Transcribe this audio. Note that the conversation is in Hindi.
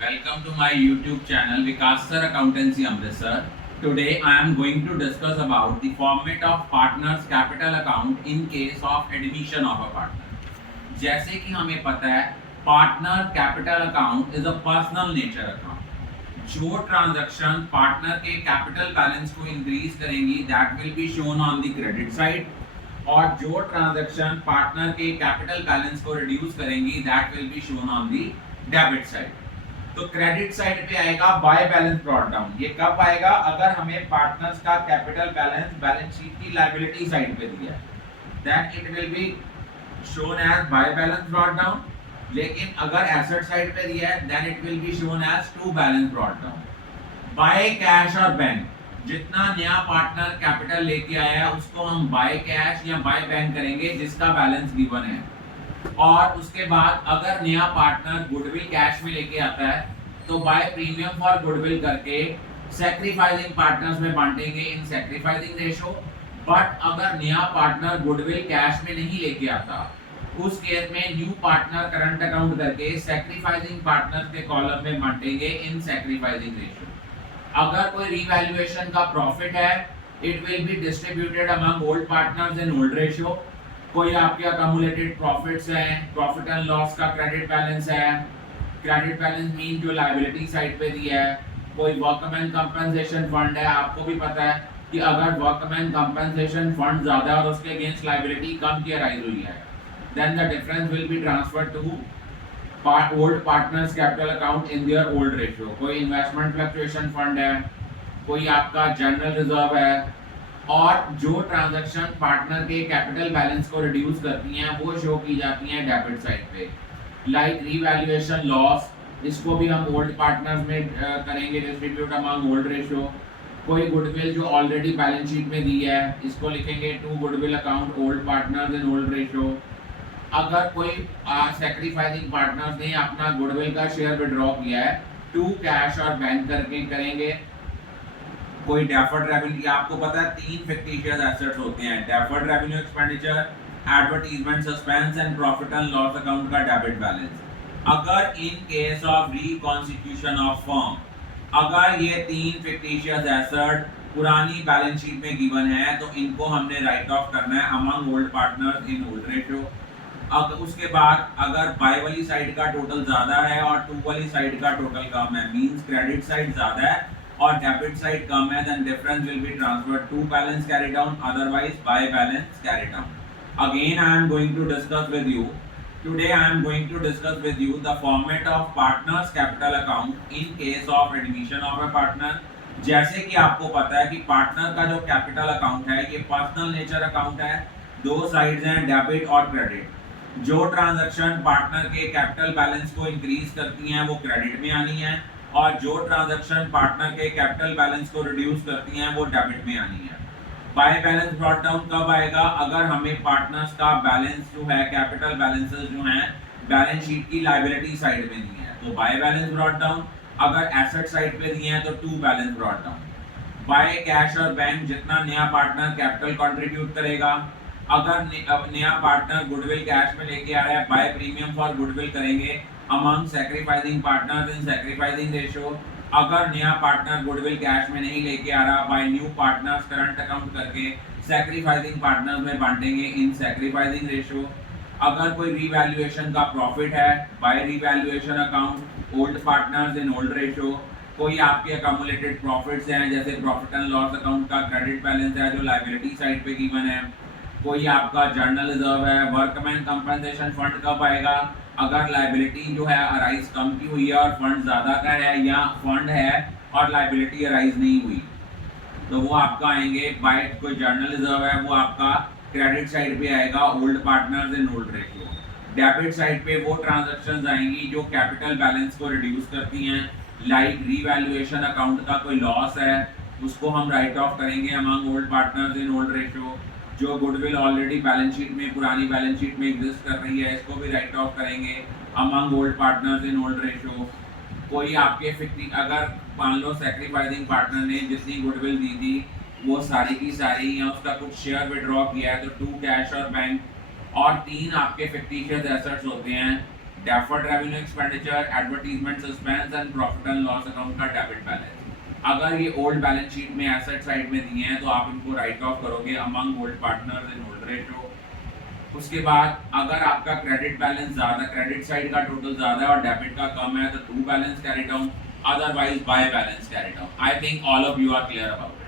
Welcome to my YouTube channel Vikas Sir Accountancy Amritsar. Today I am going to discuss about the format of partners capital account in case of admission of a partner. जैसे कि हमें पता है partner capital account is a personal nature account. जो ट्रांजैक्शन पार्टनर के कैपिटल बैलेंस को इंक्रीज करेंगी that will be shown on the credit side, और जो ट्रांजैक्शन पार्टनर के कैपिटल बैलेंस को रिड्यूस करेंगी that will be shown on the debit side. तो क्रेडिट साइड पे आएगा बाय बैलेंस ब्रॉट डाउन। ये कब आएगा? अगर हमें पार्टनर्स का कैपिटल बैलेंस बैलेंस शीट की लायबिलिटी साइड पे दिया है, then it will be shown as by balance brought down. लेकिन अगर एसेट साइड पे दिया है then it will be shown as to balance brought down. By cash और बैंक, जितना नया पार्टनर कैपिटल लेके आया है उसको हम बाय कैश या बाय बैंक करेंगे जिसका बैलेंस गिवन है। और उसके बाद अगर नया पार्टनर गुडविल कैश में लेके आता है तो बाय प्रीमियम फॉर गुडविल करके सैक्रिफाइसिंग पार्टनर्स में बांटेंगे इन सैक्रिफाइसिंग रेशो। बट अगर नया पार्टनर गुडविल कैश में नहीं लेके आता उस केस में न्यू पार्टनर करंट अकाउंट करके सैक्रिफाइसिंग पार्टनर्स के कॉलम में बांटेंगे इन सैक्रिफाइसिंग रेशो। अगर कोई रीवैल्यूएशन का प्रॉफिट है it will be distributed among old partners in old ratio. कोई आपके अकमुलेटेड प्रॉफिट्स हैं, प्रॉफिट एंड लॉस का क्रेडिट बैलेंस है, क्रेडिट बैलेंस मीन जो लायबिलिटी साइड पे दिया है। कोई वर्कमैन कंपनसेशन फंड है, आपको भी पता है कि अगर वर्कमैन कंपनसेशन फंड ज्यादा और उसके अगेंस्ट लायबिलिटी कम की राइज हुई है then the difference will be transferred to old partners capital account in their old ratio. कोई इन्वेस्टमेंट फ्लक्चुएशन फंड है, कोई आपका जनरल रिजर्व है, और जो ट्रांजैक्शन पार्टनर के कैपिटल बैलेंस को रिड्यूस करती हैं वो शो की जाती हैं डेबिट साइड पे। लाइक रीवैल्यूएशन लॉस, इसको भी हम ओल्ड पार्टनर्स में करेंगे डिस्ट्रीब्यूट अमंग ओल्ड रेशियो। कोई गुडविल जो ऑलरेडी बैलेंस शीट में दी है इसको लिखेंगे to goodwill account old partners in old ratio. अगर कोई सैक्रिफाइसिंग पार्टनर्स ने अपना गुडविल का शेयर विड्रॉ किया है टू कैश और बैंक करके करेंगे। कोई डेफर्ड रेवेन्यू, आपको पता है तीन फिक्टिशियस एसेट्स होते हैं, deferred revenue expenditure, advertisement suspense and profit and loss account का डेबिट बैलेंस। अगर in case of reconstitution of firm अगर ये तीन फिक्टिशियस एसेट पुरानी बैलेंस शीट में गिवन है तो इनको हमने राइट ऑफ करना है among old partners in old ratio. अब उसके बाद अगर बाय वाली साइड का टोटल ज्यादा है और टू वाली साइड का टोटल कम है, मींस क्रेडिट साइड ज्यादा है और डेबिट साइड कम है, then difference will be transferred to balance carry down, otherwise by balance carry down. Again I am going to discuss with you today I am going to discuss with you the format of partners capital account in case of admission of a partner। जैसे कि आपको पता है कि पार्टनर का जो कैपिटल अकाउंट है ये पर्सनल नेचर अकाउंट है, दो साइड्स हैं डेबिट और क्रेडिट। जो ट्रांजैक्शन पार्टनर के कैपिटल बैलेंस को इंक्रीज करती हैं वो क्रेडिट में आनी है, और जो ट्रांजैक्शन पार्टनर के कैपिटल बैलेंस को रिड्यूस करती हैं वो डेबिट में आनी है। बाय बैलेंस ब्रॉट डाउन कब आएगा? अगर हमें पार्टनर्स का बैलेंस जो है कैपिटल बैलेंसेस जो हैं बैलेंस शीट की लायबिलिटी साइड में दी है तो बाय बैलेंस ब्रॉट डाउन। अगर एसेट साइड पे दिए हैं तो to balance brought down. By cash और बैंक, जितना नया पार्टनर कैपिटल कंट्रीब्यूट करेगा। अगर नया पार्टनर गुडविल कैश में लेके आ रहा है बाय प्रीमियम फॉर गुडविल करेंगे among sacrificing partners in sacrificing ratio। अगर नया पार्टनर गुडविल कैश में नहीं लेके आ रहा by new partners current account करके सैक्रिफाइसिंग पार्टनर्स में बांटेंगे इन सैक्रिफाइसिंग रेशियो। अगर कोई रीवैल्यूएशन का प्रॉफिट है by revaluation account old partners in old ratio. कोई आपके अकमुलेटेड प्रॉफिट्स हैं जैसे प्रॉफिट एंड लॉस अकाउंट का क्रेडिट बैलेंस है जो लायबिलिटी साइड पे गिवन है। कोई आपका जर्नल रिजर्व है। वर्कमैन कंपनसेशन फंड कब आएगा? अगर लायबिलिटी जो है अराइज कम की हुई है और फंड ज्यादा का है, या फंड है और लायबिलिटी अराइज नहीं हुई तो वो आपका आएंगे बाय। कोई जर्नल रिजर्व है वो आपका क्रेडिट साइड पे आएगा old partners in old ratio. Debit side पे वो ट्रांजैक्शंस आएंगी जो कैपिटल बैलेंस को रिड्यूस करती हैं, लाइक रीवैल्यूएशन अकाउंट का कोई लॉस है उसको हम राइट ऑफ करेंगे among old partners in old ratio. जो गुडविल ऑलरेडी बैलेंस शीट में पुरानी बैलेंस शीट में एग्जिस्ट कर रही है इसको भी राइट ऑफ करेंगे among old partners in old ratio. कोई आपके फिफ्टी अगर मान लो सैक्रिफाइसिंग पार्टनर ने जितनी गुडविल दी थी वो सारी की सारी या उसका कुछ शेयर विड्रॉ किया है तो टू कैश और बैंक। और तीन आपके फिक्टिशियस एसेट्स होते हैं deferred revenue expenditure, advertisement suspense and profit and loss account का डेबिट बैलेंस। अगर ये ओल्ड बैलेंस शीट में एसेट साइड में दिए हैं तो आप इनको राइट ऑफ करोगे among old partners in old ratio. उसके बाद अगर आपका क्रेडिट बैलेंस ज़्यादा, क्रेडिट साइड का टोटल ज़्यादा है और डेबिट का कम है तो do balance carry down, otherwise by balance carry down. I think all of you are clear about